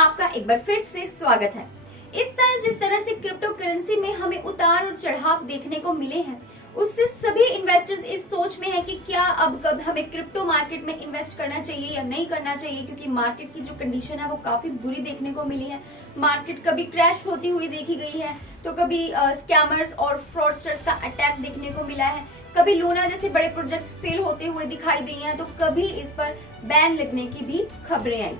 आपका एक बार फिर से स्वागत है। इस साल जिस तरह से क्रिप्टो करेंसी में हमें उतार और चढ़ाव देखने को मिले हैं, उससे सभी इन्वेस्टर्स इस सोच में है कि क्या अब कब हमें क्रिप्टो मार्केट में इन्वेस्ट करना चाहिए या नहीं करना चाहिए, क्योंकि मार्केट की जो कंडीशन है वो काफी बुरी देखने को मिली है। मार्केट कभी क्रैश होती हुई देखी गई है, तो कभी स्कैमर्स और फ्रॉडस्टर्स का अटैक देखने को मिला है, कभी लूना जैसे बड़े प्रोजेक्ट्स फेल होते हुए दिखाई दिए हैं, तो कभी इस पर बैन लगने की भी खबरें आई,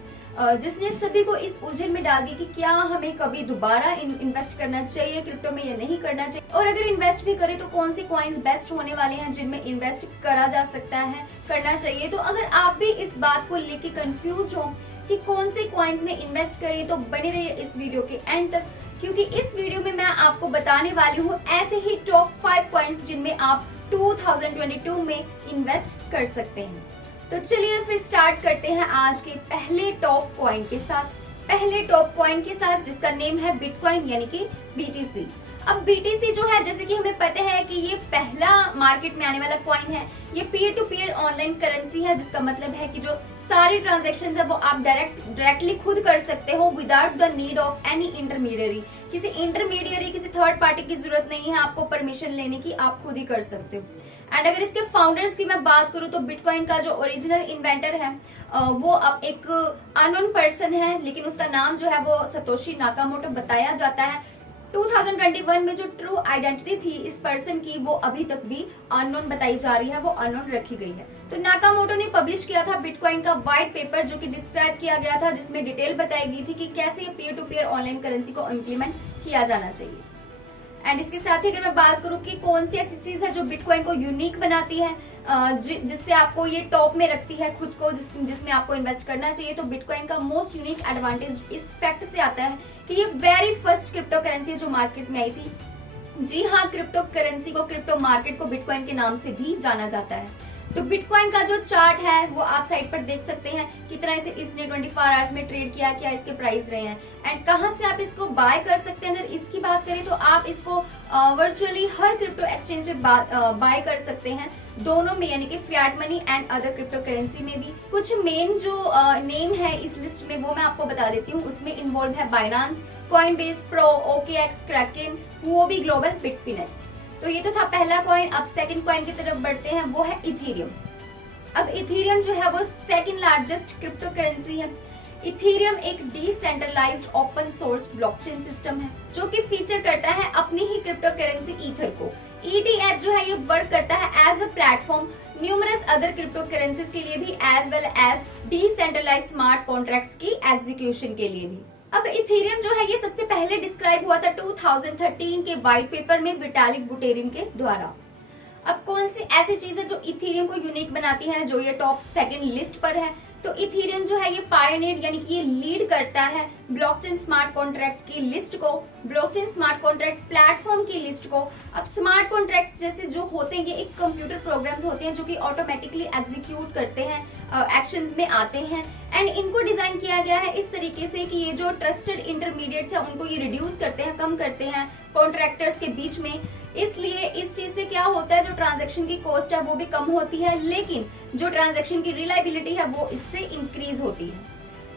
जिसने सभी को इस उलझन में डाल दी कि क्या हमें कभी दोबारा इन्वेस्ट करना चाहिए क्रिप्टो में या नहीं करना चाहिए, और अगर इन्वेस्ट भी करें तो कौन से कॉइन्स बेस्ट होने वाले हैं जिनमें इन्वेस्ट करा जा सकता है, करना चाहिए। तो अगर आप भी इस बात को लेके कंफ्यूज हो कि कौन से कॉइन्स में इन्वेस्ट करें, तो बने रहिए इस वीडियो के एंड तक, क्योंकि इस वीडियो में मैं आपको बताने वाली हूँ ऐसे ही टॉप 5 कॉइन्स जिनमें आप 2022 में इन्वेस्ट कर सकते हैं। तो चलिए फिर स्टार्ट करते हैं आज के पहले टॉप कॉइन के साथ। पहले टॉप कॉइन के साथ जिसका नेम है बिटकॉइन यानी कि बीटीसी। अब बीटीसी जो है, जैसे कि हमें पता है कि ये पहला मार्केट में आने वाला कॉइन है। ये peer to peer online currency है, जिसका मतलब है कि जो सारी ट्रांजैक्शंस है वो आप डायरेक्टली खुद कर सकते हो without the need of any intermediary. किसी इंटरमीडियरी, किसी थर्ड पार्टी की जरूरत नहीं है आपको परमिशन लेने की, आप खुद ही कर सकते हो। एंड अगर इसके फाउंडर्स की मैं बात करूं तो बिटकॉइन का जो ओरिजिनल इन्वेंटर है वो अब एक अननोन पर्सन है, लेकिन उसका नाम जो है वो सतोशी नाकामोटो बताया जाता है। 2021 में जो ट्रू आइडेंटिटी थी इस पर्सन की वो अभी तक भी अननोन बताई जा रही है, वो अननोन रखी गई है। तो नाकामोटो ने पब्लिश किया था बिटकॉइन का व्हाइट पेपर, जो कि डिस्क्राइब किया गया था, जिसमें डिटेल बताई गई थी कि कैसे ये peer to peer online currency को इम्प्लीमेंट किया जाना चाहिए। एंड इसके साथ ही अगर मैं बात करूं कि कौन सी ऐसी चीज है जो बिटकॉइन को यूनिक बनाती है, जिससे आपको ये टॉप में रखती है खुद को, जिसमें आपको इन्वेस्ट करना चाहिए, तो बिटकॉइन का मोस्ट यूनिक एडवांटेज इस फैक्ट से आता है कि ये वेरी फर्स्ट क्रिप्टो करेंसी जो मार्केट में आई थी। जी हाँ, क्रिप्टो करेंसी को, क्रिप्टो मार्केट को बिटकॉइन के नाम से भी जाना जाता है। तो बिटकॉइन का जो चार्ट है वो आप साइट पर देख सकते हैं, कितना इसे इसने 24 आवर्स में ट्रेड किया, क्या इसके प्राइस रहे हैं, एंड कहां से आप इसको बाय कर सकते हैं। अगर इसकी बात करें तो आप इसको वर्चुअली हर क्रिप्टो एक्सचेंज में बाय कर सकते हैं, दोनों में, यानी कि Fiat money and other crypto currency में भी। कुछ मेन जो नेम है इस लिस्ट में वो मैं आपको बता देती हूँ। उसमें इन्वॉल्व है Binance, Coinbase pro, OKX, Kraken, Huobi global, Bitfinex. तो ये तो था पहला कॉइन। अब सेकंड कॉइन की तरफ बढ़ते हैं, वो है इथेरियम। अब इथेरियम जो है वो सेकंड लार्जेस्ट क्रिप्टो करेंसी है। इथेरियम एक decentralised open source blockchain system है जो कि फीचर करता है अपनी ही क्रिप्टो करेंसी ईथर को। ETH जो है ये वर्क करता है as a platform numerous other crypto currencies के लिए भी, as well as decentralised smart contracts की एग्जीक्यूशन के लिए भी। अब इथेरियम जो है ये सबसे पहले डिस्क्राइब हुआ था 2013 के व्हाइट पेपर में विटालिक बुटेरिन के द्वारा। अब कौन सी ऐसी चीज है जो इथेरियम को यूनिक बनाती है, जो ये टॉप सेकंड लिस्ट पर है, तो इथेरियम जो है ये पायनियर यानी कि ये लीड करता है ब्लॉकचेन स्मार्ट कॉन्ट्रैक्ट की लिस्ट को, ब्लॉकचेन स्मार्ट कॉन्ट्रैक्ट प्लेटफॉर्म की लिस्ट को। अब स्मार्ट कॉन्ट्रैक्ट्स जैसे जो होते हैं ये एक कंप्यूटर प्रोग्राम्स होते हैं जो कि ऑटोमेटिकली एग्जीक्यूट करते हैं, एक्शंस में आते हैं, एंड इनको डिजाइन किया गया है इस तरीके से कि ये जो ट्रस्टेड इंटरमीडिएट्स है उनको ये रिड्यूस करते हैं, कम करते हैं कॉन्ट्रैक्टर्स के बीच में। इसलिए इस चीज से क्या होता है, जो ट्रांजैक्शन की कॉस्ट है वो भी कम होती है, लेकिन जो ट्रांजैक्शन की रिलायबिलिटी है वो इससे इंक्रीज होती है।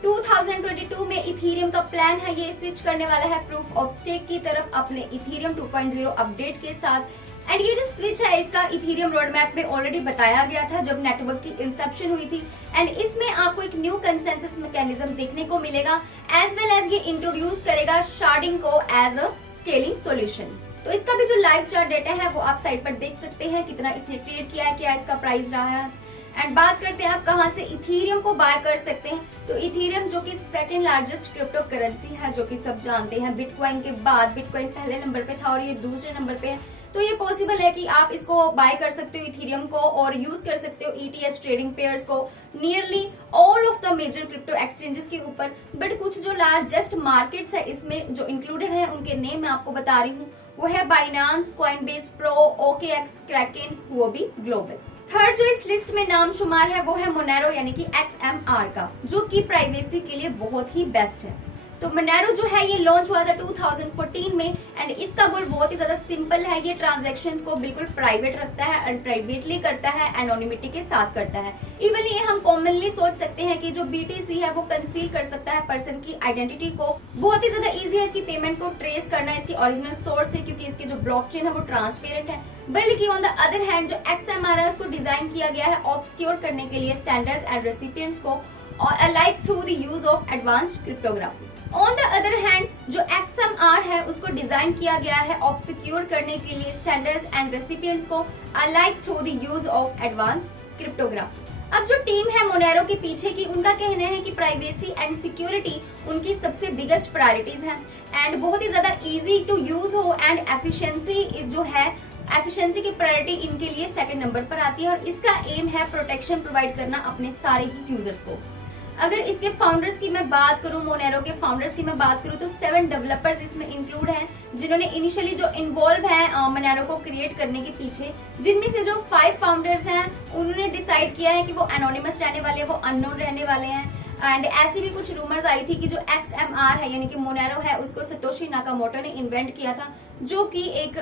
2022 में इथेरियम का प्लान है ये स्विच करने वाला है प्रूफ ऑफ स्टेक की तरफ अपने इथेरियम 2.0 अपडेट के साथ। एंड ये जो स्विच है इसका इथेरियम रोडमैप में ऑलरेडी बताया गया था जब नेटवर्क की इंसेप्शन हुई थी, एंड इसमें आपको एक न्यू कंसेंसस मैकेनिज्म देखने को मिलेगा, एज वेल एज ये इंट्रोड्यूस करेगा शार्डिंग को एज अ स्केलिंग सॉल्यूशन। तो इसका भी जो लाइव चार्ट डेटा है वो आप साइट पर देख सकते हैं, कितना इसने ट्रेड किया है, क्या इसका प्राइस रहा है। एंड बात करते हैं आप कहां से इथेरियम को बाय कर सकते हैं, तो इथेरियम जो कि सेकंड लार्जेस्ट क्रिप्टो करेंसी है, जो कि सब जानते हैं, बिटकॉइन के बाद बिटकॉइन पहले नंबर पे था और ये दूसरे नंबर पे है, तो ये पॉसिबल है कि आप इसको बाय कर सकते हो इथेरियम को और यूज कर सकते हो ETH ट्रेडिंग पेयर्स को nearly all of the major crypto exchanges के ऊपर। बट कुछ जो लार्जेस्ट मार्केट्स है इसमें जो इंक्लूडेड है उनके नेम मैं आपको बता रही हूँ, वो है Binance, Coinbase pro, OKX, Kraken, Huobi global. Third जो इस लिस्ट में नाम शुमार है वो है मोनेरो यानी कि XMR का, जो कि प्राइवेसी के लिए बहुत ही बेस्ट है। तो मोनेरो जो है ये लॉन्च हुआ था 2014 में एंड इसका गोल बहुत ही ज्यादा सिंपल है। ये ट्रांजैक्शंस को बिल्कुल प्राइवेट रखता है, अनप्राइवेटली करता है, एनोनिमिटी के साथ करता है। इवन ये हम कॉमनली सोच सकते हैं कि जो BTC है वो कंसील कर सकता है पर्सन की आइडेंटिटी को। बहुत ही ज्यादा इजी है इसकी पेमेंट को ट्रेस करना इसकी ओरिजिनल सोर्स से, क्योंकि इसकी जो ब्लॉकचेन है वो ट्रांसपेरेंट है। बल्कि ऑन द अदर हैंड जो XMR है उसको डिजाइन किया गया है ऑब्सक्योर करने के लिए सेंडर्स एंड रेसिपिएंट्स को, और alike through the use of advanced cryptography. On the other hand जो XMR है उसको डिजाइन किया गया है ऑब्सक्योर करने के लिए सेंडर्स एंड रेसिपिएंट्स को, alike through the use of advanced cryptography. अब जो टीम है मोनेरो के पीछे की, उनका कहना है कि प्राइवेसी एंड सिक्योरिटी उनकी सबसे बिगेस्ट प्रायोरिटीज है एंड बहुत ही ज्यादा इजी टू यूज हो एंड एफिशिएंसी जो है, एफिशिएंसी की प्रायोरिटी इनके लिए सेकंड नंबर पर आती है और इसका एम है प्रोटेक्शन प्रोवाइड करना अपने सारे ही यूजर्स को। अगर इसके फाउंडर्स की मैं बात करूं, मोनेरो के फाउंडर्स की मैं बात करूं तो 7 डेवलपर्स इसमें इंक्लूड हैं जिन्होंने इनिशियली जो इन्वॉल्व है मोनेरो को क्रिएट करने के पीछे, जिनमें से जो 5 फाउंडर्स हैं उन्होंने डिसाइड किया है कि वो एनोनिमस रहने वाले हैं, वो अननोन रहने वाले हैं। एंड ऐसी भी कुछ रूमर्स आई थी कि जो XMR है यानी कि मोनेरो है उसको सतोशी नाकामोटो ने इन्वेंट किया था, जो कि एक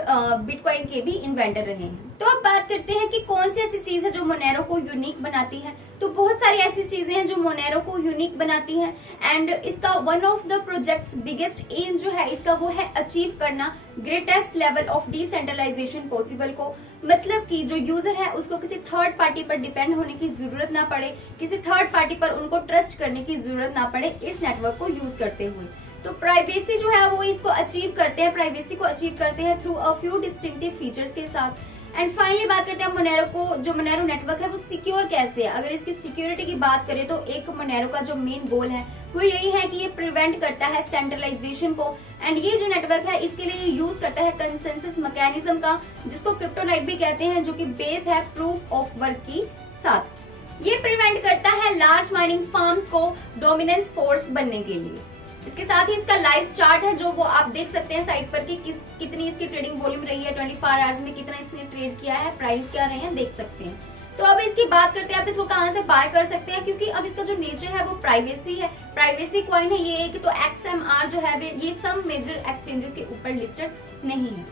बिटकॉइन के भी इन्वेंटर रहे हैं। तो अब बात करते हैं कि कौन सी ऐसी चीज है जो मोनेरो को यूनिक बनाती है। तो बहुत सारी ऐसी चीजें हैं जो मोनेरो को यूनिक बनाती हैं एंड इसका one of the projects biggest aim जो है इसका वो है अचीव करना greatest level of decentralisation possible को। मतलब कि जो यूजर है उसको किसी थर्ड पार्टी पर डिपेंड होने की जरूरत ना पड़े, किसी थर्ड पार्टी पर उनको ट्रस्ट करने की जरूरत ना पड़े इस नेटवर्क को यूज करते हुए। तो प्राइवेसी जो है वो इसको अचीव करते हैं, प्राइवेसी को अचीव करते हैं through a few distinctive features के साथ। एंड फाइनली बात करते हैं मोनेरो को, जो मोनेरो नेटवर्क है वो सिक्योर कैसे है। अगर इसकी सिक्योरिटी की बात करें तो एक मोनेरो का जो मेन गोल है वो यही है कि ये प्रिवेंट करता है सेंट्रलाइजेशन को एंड ये जो नेटवर्क है इसके लिए यूज करता है कंसेंसस मैकेनिज्म का, जिसको क्रिप्टोनाइट भी कहते हैं, जो कि बेस है प्रूफ ऑफ वर्क की साथ। ये प्रिवेंट करता है लार्ज माइनिंग फार्म्स को डोमिनेंस फोर्स बनने के लिए। इसके साथ ही इसका लाइव चार्ट है जो वो आप देख सकते हैं साइट पर कि कितनी इसकी ट्रेडिंग वॉल्यूम रही है, 24 आवर्स में कितना इसने ट्रेड किया है, प्राइस क्या रहे हैं देख सकते हैं। तो अब इसकी बात करते हैं आप इसको कहां से बाय कर सकते हैं, क्योंकि अब इसका जो नेचर है वो प्राइवेसी है, प्राइवेसी कॉइन है ये एक। तो XMR जो है ये सब मेजर एक्सचेंजेस के ऊपर लिस्टेड नहीं है।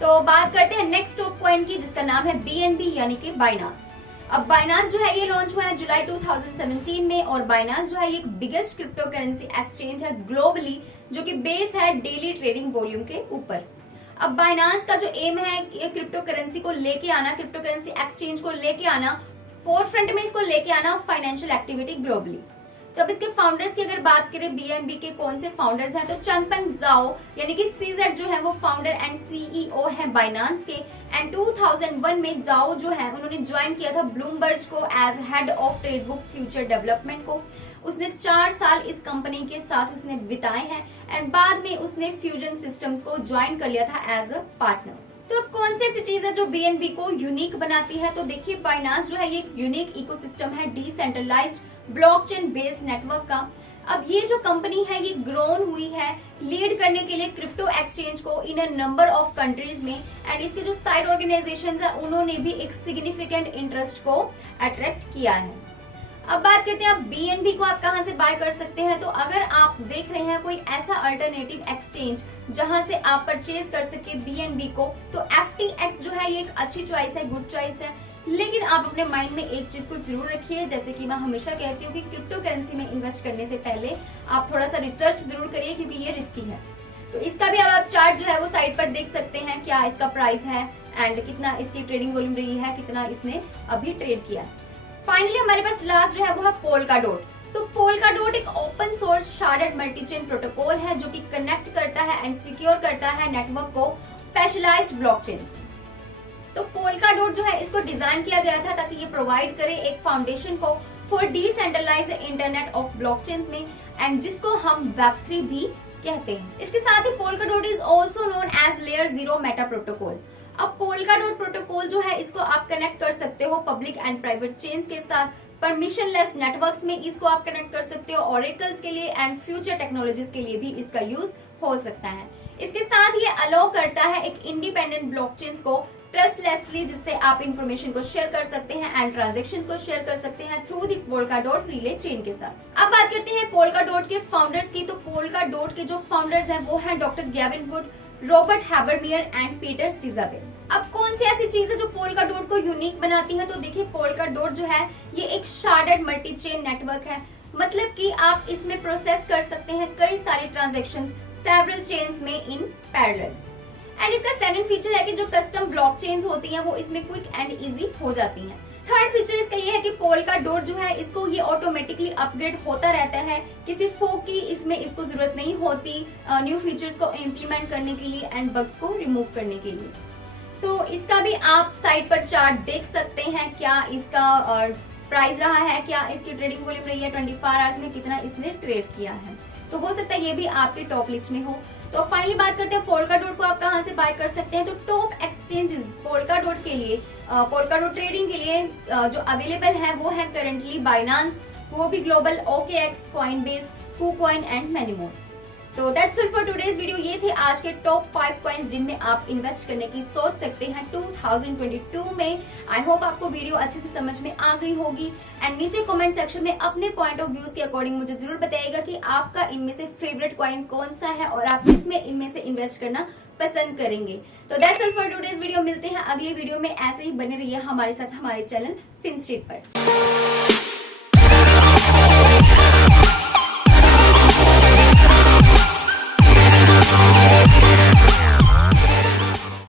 तो बात करते हैं नेक्स्ट टॉप कॉइन की जिसका नाम है BNB यानी कि बाइनांस। अब बाइनांस जो है ये लॉन्च हुआ है जुलाई 2017 में और बाइनांस जो है ये एक बिगेस्ट क्रिप्टो करेंसी एक्सचेंज है ग्लोबली, जो कि बेस है डेली ट्रेडिंग वॉल्यूम के ऊपर। अब बाइनांस का जो एम है क्रिप्टो करेंसी को लेके आना, क्रिप्टो करेंसी एक्सचेंज को लेके आना, फोरफ्रंट में इसको लेके आना फाइनेंशियल एक्टिविटी ग्लोबली। तो अब इसके फाउंडर्स की अगर बात करें BNB के कौन से फाउंडर्स हैं, तो चंगपेंग ज़ाओ यानी कि CZ जो है वो फाउंडर एंड CEO है बाइनांस के। एंड 2001 में जाओ जो है उन्होंने ज्वाइन किया था ब्लूमबर्ग को as head of trade book future development को। उसने 4 साल इस कंपनी के साथ उसने बिताए हैं एंड बाद में उसने फ्यूजन सिस्टम्स को ज्वाइन कर लिया था एज अ पार्टनर। तो अब कौन सी ऐसी चीज है जो BNB को यूनिक बनाती है, तो देखिए बाइनांस जो है ये एक यूनिक इकोसिस्टम है डिसेंट्रलाइज्ड ब्लॉकचेन बेस्ड नेटवर्क का। अब ये जो कंपनी है ये ग्रोन हुई है लीड करने के लिए क्रिप्टो एक्सचेंज को इन अ नंबर ऑफ कंट्रीज में एंड इसके जो साइड ऑर्गेनाइजेशंस है उन्होंने भी एक सिग्निफिकेंट इंटरेस्ट को अट्रैक्ट किया है। अब बात करते हैं आप BNB को आप कहां से बाय कर सकते हैं। तो अगर आप देख रहे हैं कोई ऐसा अल्टरनेटिव एक्सचेंज जहां से आप परचेज कर सके BNB को, तो FTX जो है ये एक अच्छी चॉइस है, गुड चॉइस है। लेकिन आप अपने माइंड में एक चीज को जरूर रखिए, जैसे कि मैं हमेशा कहती हूँ कि क्रिप्टो करेंसी में इन्वेस्ट करने से पहले आप थोड़ा सा रिसर्च जरूर करिए, क्योंकि ये रिस्की है। तो इसका भी अब आप चार्ट जो है वो साइट पर देख सकते हैं, क्या इसका प्राइस है एंड कितना इसकी ट्रेडिंग वॉल्यूम रही है, कितना इसने अभी ट्रेड किया। फाइनली हमारे पास लास्ट जो है वो है पोल्काडोट। तो पोल्काडोट एक ओपन सोर्स शार्डेड मल्टीचेन प्रोटोकॉल है जो कि कनेक्ट करता है एंड सिक्योर करता है नेटवर्क को स्पेशलाइज्ड ब्लॉकचेन्स। तो पोल्काडोट जो है इसको डिजाइन किया गया था ताकि ये प्रोवाइड करे एक फाउंडेशन को for decentralized internet of blockchains में एंड जिसको हम Web3 भी कहते हैं। इसके साथ ही Polkadot is also known as layer 0 meta protocol. अब पोल्काडोट प्रोटोकॉल जो है इसको आप कनेक्ट कर सकते हो पब्लिक एंड प्राइवेट चेन्स के साथ, परमिशनलेस नेटवर्क्स में इसको आप कनेक्ट कर सकते हो ऑरेकल्स के लिए एंड फ्यूचर टेक्नोलॉजीज के लिए भी इसका यूज हो सकता है। इसके साथ ये अलाउ करता है एक इंडिपेंडेंट ब्लॉकचेन्स को ट्रस्टलेसली, जिससे आप इंफॉर्मेशन को शेयर कर सकते हैं एंड ट्रांजेक्शंस को शेयर कर सकते हैं through the Polkadot relay chain के साथ। अब बात करते हैं पोल्काडॉट के फाउंडर्स की। तो पोल्काडॉट के जो फाउंडर्स हैं वो हैं doctor Gavin Wood, Robert Habermeier and Peter Czaban. अब कौन सी ऐसी चीज है जो पोल्काडॉट को यूनिक बनाती है? तो देखिए, पोल्काडॉट जो है ये एक शार्डेड मल्टी चेन नेटवर्क है, मतलब कि आप इसमें प्रोसेस कर सकते हैं कई सारे ट्रांजैक्शंस सेवरल चेन्स में इन पैरेलल। एंड इसका सेकंड फीचर है कि जो कस्टम ब्लॉक चेन्स होती हैं वो इसमें क्विक एंड इजी हो जाती हैं। थर्ड फीचर इसका ये है कि पोल्काडॉट जो है इसको ये ऑटोमेटिकली अपग्रेड होता रहता है, किसी फोक की इसमें इसको जरूरत नहीं होती न्यू फीचर्स को इम्प्लीमेंट करने के लिए एंड बग्स को रिमूव करने के लिए। तो इसका भी आप साइट पर चार्ट देख सकते हैं, क्या इसका प्राइस रहा है, क्या इसकी ट्रेडिंग वॉल्यूम रही है 24 आवर्स में, कितना इसने ट्रेड किया है। तो हो सकता है ये भी आपकी टॉप लिस्ट में हो। तो फाइनली बात करते हैं पोल्काडॉट को आप कहां से बाय कर सकते हैं। तो टॉप एक्सचेंजेस पोल्काडॉट के लिए, पोल्काडॉट ट्रेडिंग के लिए जो अवेलेबल है वो है करंटली बाइनांस, वो भी global, OKX, Coinbase, KuCoin and many more. तो that's all for today's video. ये थे आज के टॉप 5 कॉइन्स जिनमें आप इन्वेस्ट करने की सोच सकते हैं 2022 में। आई होप आपको वीडियो अच्छे से समझ में आ गई होगी एंड नीचे कमेंट सेक्शन में अपने पॉइंट ऑफ व्यूज के अकॉर्डिंग मुझे जरूर बताइएगा कि आपका इनमें से फेवरेट कॉइन कौन सा है और आप किसमें इनमें से इन्वेस्ट करना पसंद करेंगे। तो that's all for today's video. मिलते हैं अगली वीडियो में। ऐसे ही बने रहिए हमारे साथ हमारे चैनल फिनस्ट्रीट पर।